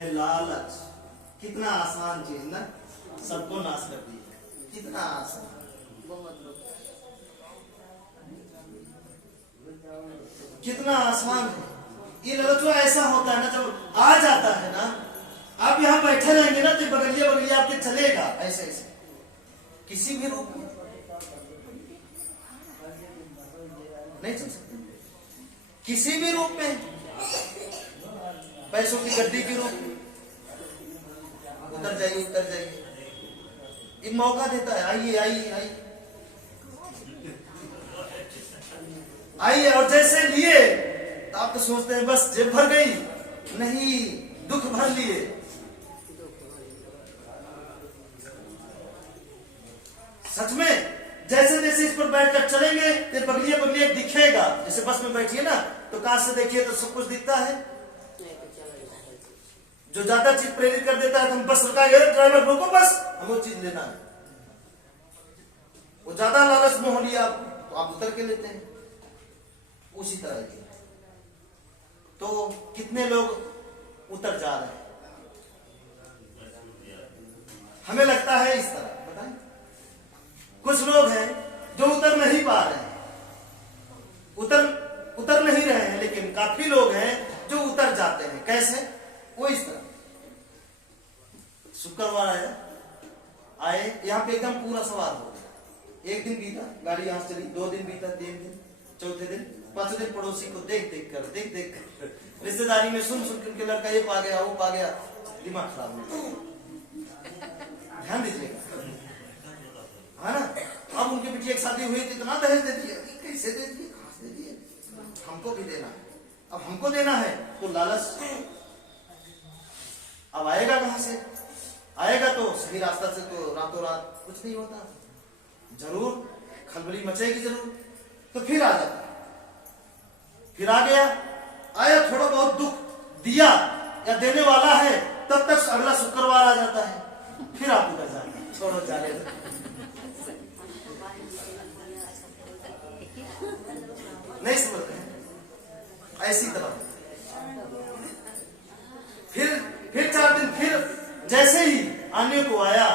लालच कितना आसान चीज ना, सबको नाश करती है। कितना आसान, कितना आसान है ये। लालच ऐसा होता है ना, जब आ जाता है ना, आप यहाँ बैठे रहेंगे ना तो बगलिया बगलिया आपके चलेगा ऐसे ऐसे, किसी भी रूप में नहीं चल सकते, किसी भी रूप में, पैसों की गड्डी के रूप में। उतर जाइए उतर जाइए, एक मौका देता है, आइए आइए आइए आइए। और जैसे लिए तो आप तो सोचते हैं बस जेब भर गई, नहीं, दुख भर लिए। सच में जैसे जैसे इस पर बैठकर चलेंगे तो बगलिया बगलिया दिखेगा। जैसे बस में बैठिए ना तो कांच से देखिए तो सब कुछ दिखता है। जो ज्यादा चीज प्रेरित कर देता है तो हम बस रुकाएंगे, ड्राइवर रोको बस, हमें वो चीज लेना है। वो ज्यादा लालच में हो लिया तो आप उतर के लेते हैं। उसी तरह की तो कितने लोग उतर जा रहे हैं, हमें लगता है इस तरह। बताएं, कुछ लोग हैं जो उतर नहीं पा रहे हैं, उतर नहीं रहे हैं, लेकिन काफी लोग हैं जो उतर जाते हैं। कैसे? वो इस तरह, शुक्रवार आए यहाँ पे एकदम पूरा सवार हो गया। एक दिन बीता, गाड़ी यहां से चली, 2 दिन बीता, 3 दिन, चौथे दिन, 5वें दिन पड़ोसी को देख देख कर, रिश्तेदारी में सुन के उनके लड़का ये पा गया वो पा गया, दिमाग खराब हो गया। ध्यान दीजिएगा, है ना। अब उनके पीछे एक शादी हुई थी, इतना दहेज दे दिया, कैसे दे दिए, कहां से दे दिए, हमको भी देना है। अब हमको देना है तो लालच अब आएगा कहां से? आएगा तो सही रास्ता से तो रातों रात कुछ नहीं होता, जरूर खलबली मचेगी जरूर। तो फिर आ जाता, फिर आ गया, आया, थोड़ा बहुत दुख दिया या देने वाला है, तब तक अगला शुक्रवार आ जाता है, फिर आप उधर जाते हैं, छोड़ो जाने दो। नहीं समझते हैं, ऐसी तरह। फिर 4 दिन, फिर जैसे ही आने को आया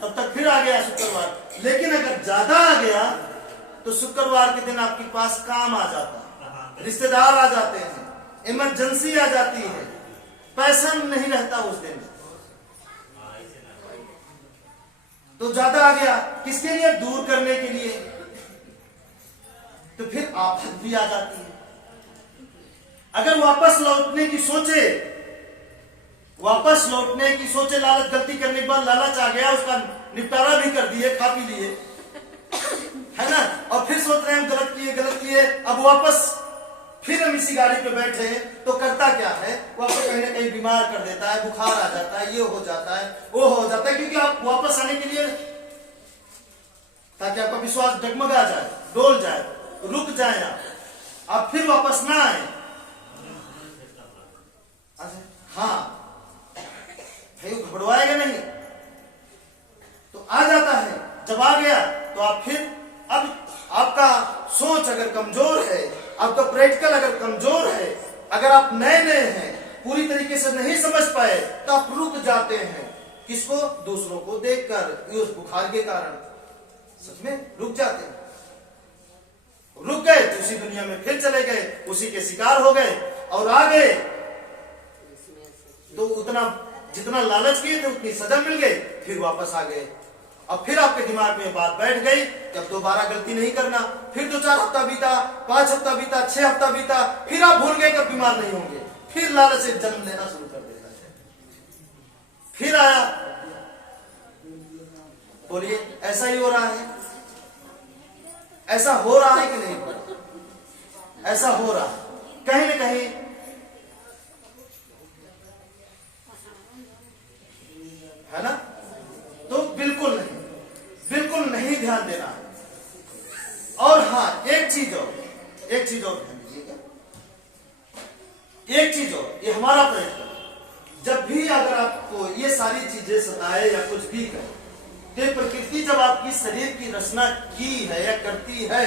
तब तक फिर आ गया शुक्रवार। लेकिन अगर ज्यादा आ गया तो शुक्रवार के दिन आपके पास काम आ जाता है, रिश्तेदार आ जाते हैं, इमरजेंसी आ जाती है, पैसा नहीं रहता उस दिन। तो ज्यादा आ गया किसके लिए? दूर करने के लिए। तो फिर आफत भी आ जाती है। अगर वापस लौटने की सोचे, लालच, गलती करने के बाद लालच आ गया, उसका निपटारा भी कर दिए, खा पी लिए, है ना, और फिर सोच रहे हैं हम गलत किए, अब वापस फिर हम इसी गाड़ी पे बैठे हैं, तो करता क्या है? वो आपको कहीं ना कहीं बीमार कर देता है, बुखार आ जाता है, ये हो जाता है, वो हो जाता है, क्योंकि आप वापस आने के लिए, ताकि आपका विश्वास डगमगा जाए, डोल जाए, रुक जाए, आप फिर वापस ना आए। हाँ, घबराएगा नहीं, तो आ जाता है। जब आ गया तो आप फिर, अब आपका सोच अगर कमजोर है, आपका प्रैक्टिकल अगर कमजोर है, अगर आप नए हैं, पूरी तरीके से नहीं समझ पाए, तो आप रुक जाते हैं। किसको? दूसरों को देखकर, उस बुखार के कारण सच में रुक जाते हैं। रुक गए तो उसी दुनिया में फिर चले गए, उसी के शिकार हो गए, और आ गए तो उतना जितना लालच किए थे उतनी सजा मिल गई, फिर वापस आ गए। अब फिर आपके दिमाग में बात बैठ गई कि अब दोबारा गलती नहीं करना। फिर 2-4 हफ्ता बीता, 5 हफ्ता बीता, 6 हफ्ता बीता, फिर आप भूल गए कि अब बीमार नहीं होंगे, फिर लालच से जन्म लेना शुरू कर देता है। फिर आया, बोलिए, ऐसा ही हो रहा है? ऐसा हो रहा है कि नहीं हो रहा? ऐसा हो रहा है कहीं ना कहीं, है ना। तो बिल्कुल नहीं ध्यान देना है। और हाँ, एक चीज और ध्यान दीजिएगा, एक चीज और, ये हमारा प्रयत्न, जब भी अगर आपको ये सारी चीजें सताए या कुछ भी करे, तो प्रकृति जब आपकी शरीर की रचना की है या करती है,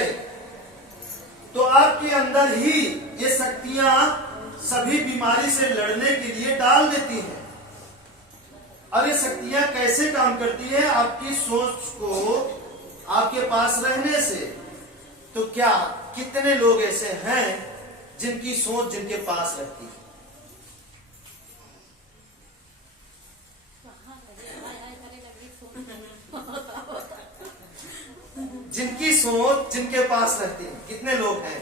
तो आपके अंदर ही ये शक्तियां सभी बीमारी से लड़ने के लिए डाल देती है। अब ये शक्तियां कैसे काम करती है? आपकी सोच को आपके पास रहने से। तो क्या कितने लोग ऐसे हैं जिनकी सोच जिनके पास रहती है? जिनकी सोच जिनके पास रहती है, कितने लोग हैं?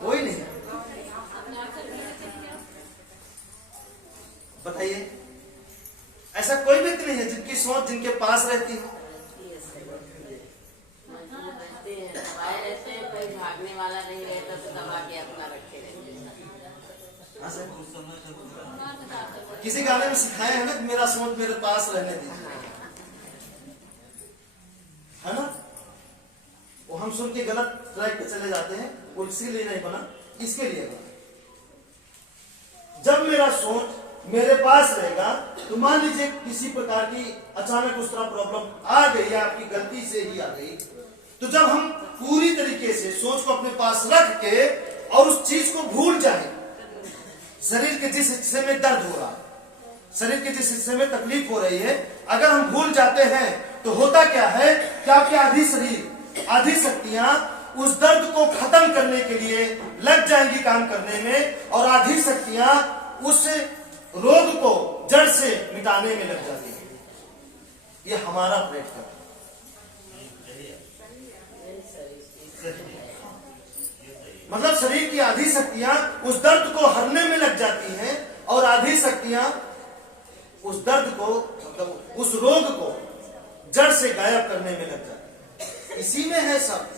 कोई नहीं। बताइए, ऐसा कोई व्यक्ति नहीं है जिनकी सोच जिनके पास रहती है। कोई भागने वाला नहीं रहता तो दबा के अपना रखे हाँ सर, किसी गाने में सिखाया है ना कि मेरा सोच मेरे पास रहने दीजिए, है ना? वो हम सुन के गलत ट्रैक पे चले जाते हैं। वो इसीलिए नहीं बना, इसके लिए बना। जब मेरा सोच मेरे पास रहेगा तो मान लीजिए किसी प्रकार की अचानक उस तरह प्रॉब्लम आ गई या आपकी गलती से ही आ गई, तो जब हम पूरी तरीके से सोच को अपने पास रख के और उस चीज को भूल जाए, शरीर के जिस हिस्से में दर्द हो रहा, शरीर के जिस हिस्से में तकलीफ हो रही है, अगर हम भूल जाते हैं तो होता क्या है कि आपके आधी शरीर, आधी शक्तियां उस दर्द को खत्म करने के लिए लग जाएंगी काम करने में, और आधी शक्तियां उस रोग को जड़ से मिटाने में लग जाती है। ये हमारा प्रयत्न है। मतलब शरीर की आधी शक्तियां उस दर्द को हरने में लग जाती हैं और आधी शक्तियां उस दर्द को, मतलब उस रोग को जड़ से गायब करने में लग जाती है। इसी में है सब।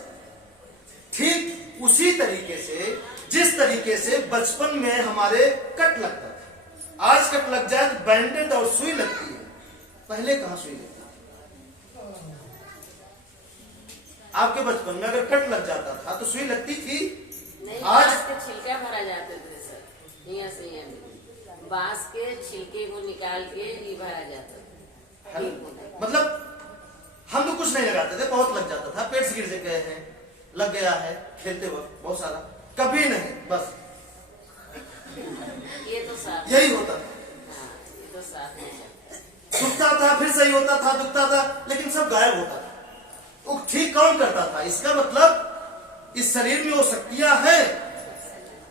ठीक उसी तरीके से जिस तरीके से बचपन में हमारे कट लगता था, आज कट लग जाए तो बैंडेड और सुई लगती है। पहले कहां सुई लगती? आपके बचपन में अगर कट लग जाता था तो सुई लगती थी? नहीं, आज बांस के छिलका भरा जाते थे सर, यहाँ से यहाँ बांस के छिलके को निकाल के ये भरा जाता था। मतलब हम तो कुछ नहीं लगाते थे, बहुत लग जाता था, पेट से गिर गए हैं, लग गया है खेलते वक्त बहुत सारा, कभी नहीं, बस ये तो साफ, यही होता था। हाँ, ये तो साफ नहीं। दुखता था, फिर सही होता था, दुखता था, लेकिन सब गायब होता था। वो ठीक कौन करता था? इसका मतलब इस शरीर में वो शक्तियां हैं,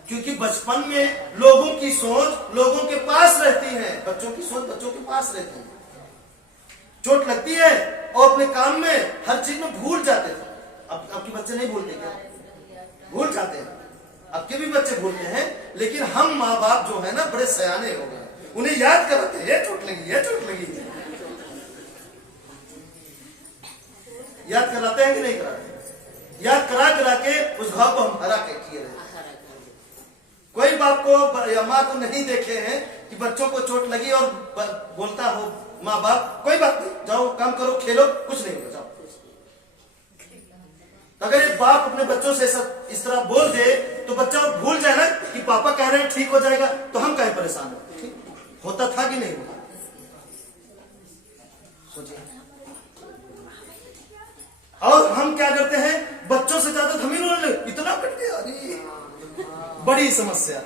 क्योंकि बचपन में लोगों की सोच लोगों के पास रहती है, बच्चों की सोच बच्चों के पास रहती है। चोट लगती है और अपने काम में हर चीज में भूल जाते थे। अब के बच्चे नहीं भूलते क्या? भूल जाते हैं, अब के भी बच्चे भूलते हैं, लेकिन हम माँ बाप जो है ना बड़े सयाने हो गए, उन्हें याद कराते हैं, ये चोट लगी, ये चोट लगी, याद कराते हैं कि नहीं कराते? याद करा करा के उस घाव को हम हरा के किए रहे। कोई बाप को या माँ को नहीं देखे हैं कि बच्चों को चोट लगी और बोलता हो माँ बाप कोई बात नहीं, जाओ काम करो, खेलो, कुछ नहीं होगा, जाओ। अगर एक बाप अपने बच्चों से इस तरह बोल दे तो बच्चा भूल जाए ना कि पापा कह रहे हैं ठीक हो जाएगा, तो हम कहीं परेशान हो। होता था कि नहीं होता? सोचिए। और हम क्या करते हैं, बच्चों से ज्यादा हम ही रोने लगे, इतना कट गया, अरे बड़ी समस्या।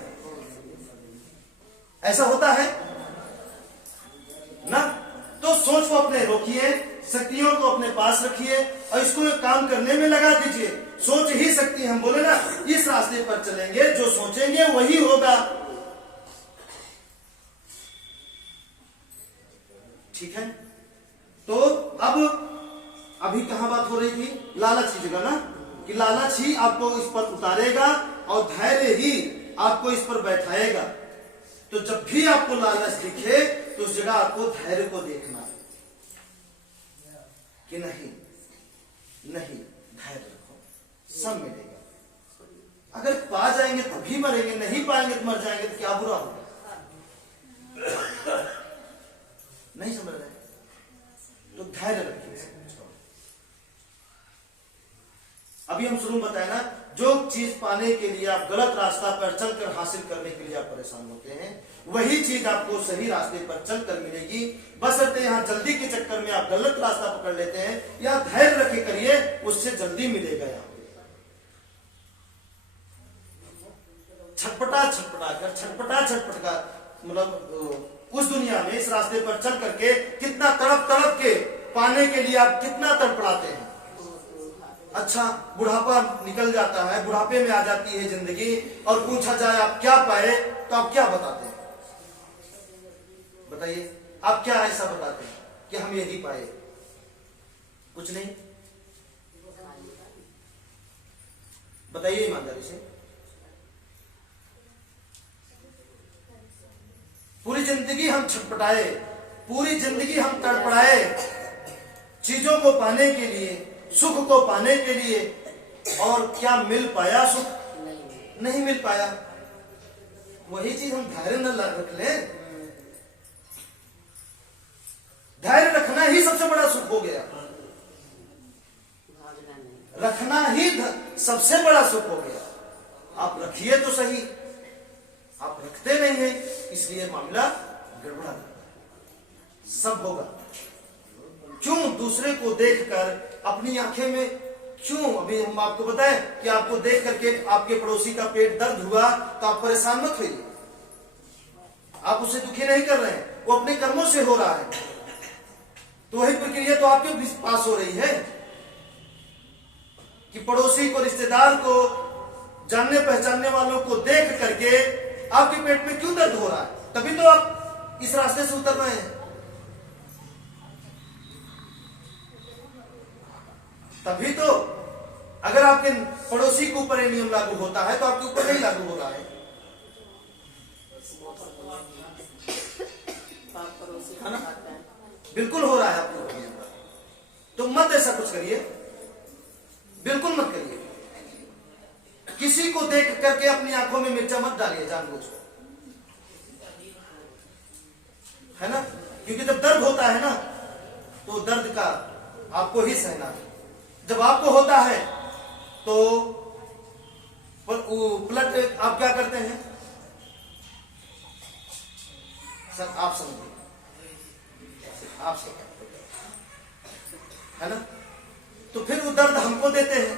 ऐसा होता है ना? तो सोच को अपने रोकिए, शक्तियों को अपने पास रखिए और इसको काम करने में लगा दीजिए। सोच ही शक्ति, हम बोले ना, इस रास्ते पर चलेंगे, जो सोचेंगे वही होगा। ठीक है? तो अब अभी कहां बात हो रही थी? लालच की जगह ना, कि लालच ही आपको इस पर उतारेगा और धैर्य ही आपको इस पर बैठाएगा। तो जब भी आपको लालच दिखे तो उस जगह आपको धैर्य को देखना है कि नहीं नहीं, धैर्य रखो, सब मिलेगा। अगर पा जाएंगे तभी मरेंगे, नहीं पाएंगे तो मर जाएंगे, तो क्या बुरा होगा? नहीं समझ रहे? तो धैर्य रखिए। अभी हम शुरू में बताया ना, जो चीज पाने के लिए आप गलत रास्ता पर चलकर हासिल करने के लिए आप परेशान होते हैं, वही चीज आपको सही रास्ते पर चलकर मिलेगी। बशर्ते यहाँ जल्दी के चक्कर में आप गलत रास्ता पकड़ लेते हैं, या धैर्य रखे करिए, उससे जल्दी मिलेगा। यहाँ छटपटा छटपटा मतलब उस दुनिया में, इस रास्ते पर चल करके कितना तड़प के पाने के लिए आप कितना तड़पड़ाते हैं। अच्छा, बुढ़ापा निकल जाता है, बुढ़ापे में आ जाती है जिंदगी, और पूछा जाए आप क्या पाए, तो आप क्या बताते हैं? बताइए, आप क्या ऐसा बताते हैं कि हम यही पाए? कुछ नहीं। बताइए ईमानदारी से। पूरी जिंदगी हम छटपटाए, पूरी जिंदगी हम तड़पड़ाए चीजों को पाने के लिए, सुख को पाने के लिए, और क्या मिल पाया? सुख नहीं मिल पाया। वही चीज हम धैर्य न रख ले। धैर्य रखना ही सबसे बड़ा सुख हो गया। रखना ही सबसे बड़ा सुख हो गया। आप रखिए तो सही, आप रखते नहीं है, इसलिए मामला गड़बड़ा। सब होगा। क्यों दूसरे को देखकर अपनी आंखें में, क्यों? अभी हम आपको बताएं कि आपको देख करके आपके पड़ोसी का पेट दर्द हुआ तो आप परेशान मत होइए। आप उसे दुखी नहीं कर रहे हैं, वो अपने कर्मों से हो रहा है। तो वही प्रक्रिया तो आपके पास हो रही है कि पड़ोसी को, रिश्तेदार को, जानने पहचानने वालों को देख करके आपके पेट में क्यों दर्द हो रहा है? तभी तो आप इस रास्ते से उतर रहे हैं। तभी तो, अगर आपके पड़ोसी के ऊपर ये नियम लागू होता है तो आपके ऊपर नहीं लागू हो रहा है। बिल्कुल हो रहा है आपके ऊपर। तो मत ऐसा कुछ करिए, बिल्कुल मत करिए। किसी को देख करके अपनी आंखों में मिर्चा मत डालिए जानबूझ कर, है ना? क्योंकि जब दर्द होता है ना, तो दर्द का आपको ही सहना है। जब आपको होता है तो पलट आप क्या करते हैं? सर आप समझिए, आप समझिए, है ना? तो फिर वो दर्द हमको देते हैं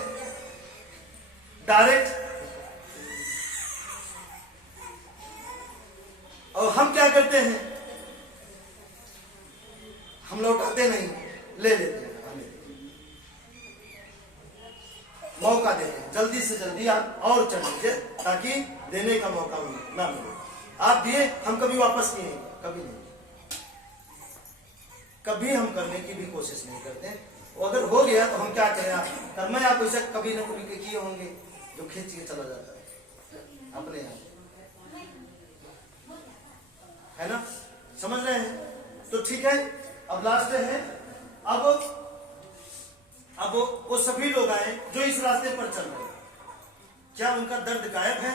डायरेक्ट, और हम क्या करते हैं? हम लौटाते नहीं, ले लेते हैं, मौका देते हैं। जल्दी से जल्दी आप और चल लीजिए ताकि देने का मौका ना मिले। आप दिए, हम कभी वापस नहीं, कभी नहीं, कभी हम करने की भी कोशिश नहीं करते। और अगर हो गया तो हम क्या करें? कर्म आप ऐसा कभी ना कभी किए होंगे जो खींच के चला जाता है अपने यहाँ, है ना? समझ रहे हैं? तो ठीक है, अब लास्ट है। अब वो सभी लोग आए जो इस रास्ते पर चल रहे हैं, क्या उनका दर्द गायब है?